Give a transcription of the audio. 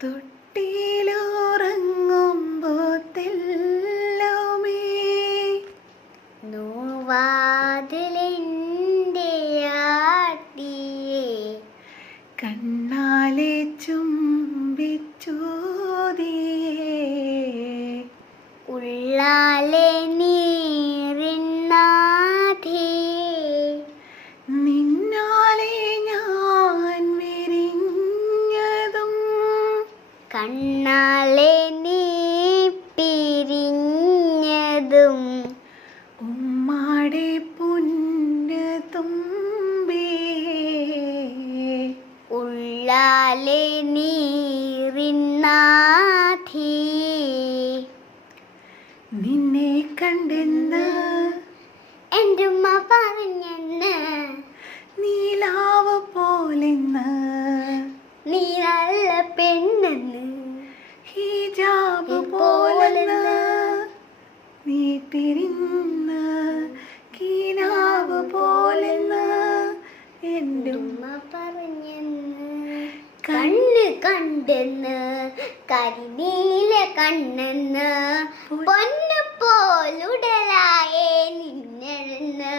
തൊട്ടിലുറങ്ങുമ്പോ തെല്ലുമേ നോവാതിലിൻ്റെ ആട്ടിയെ കണ്ണാലെ ചുംബിച്ചോതിയേ ഉള്ളാലെ നീറിനാഥിയെ നിന്നാലെ ഞാൻ വിരിഞ്ഞതും കണ്ണാലെ നീ പിരിഞ്ഞതും ഉമ്മാടെ പൊന്ന് തുമ്പിയേ ഉള്ളാലെ നീറിനാഥിയെ നിന്നെ കണ്ടെന്ന് എൻ്റെ ഉമ്മ പറഞ്ഞെന്ന് നീലാവ് പോലെന്ന് നീ നല്ല പെണ്ണെന്ന് ഹിജാബ് പോലെന്ന് നീ പിരിന്ന് കീനാവ് പോലെന്ന് എൻ്റെ ഉമ്മ പറഞ്ഞെന്ന് കണ്ണ് കണ്ടെന്ന് കരിനീല കണ്ണെന്ന് പൊന്നു പോലുടലായേ നിന്നെന്ന്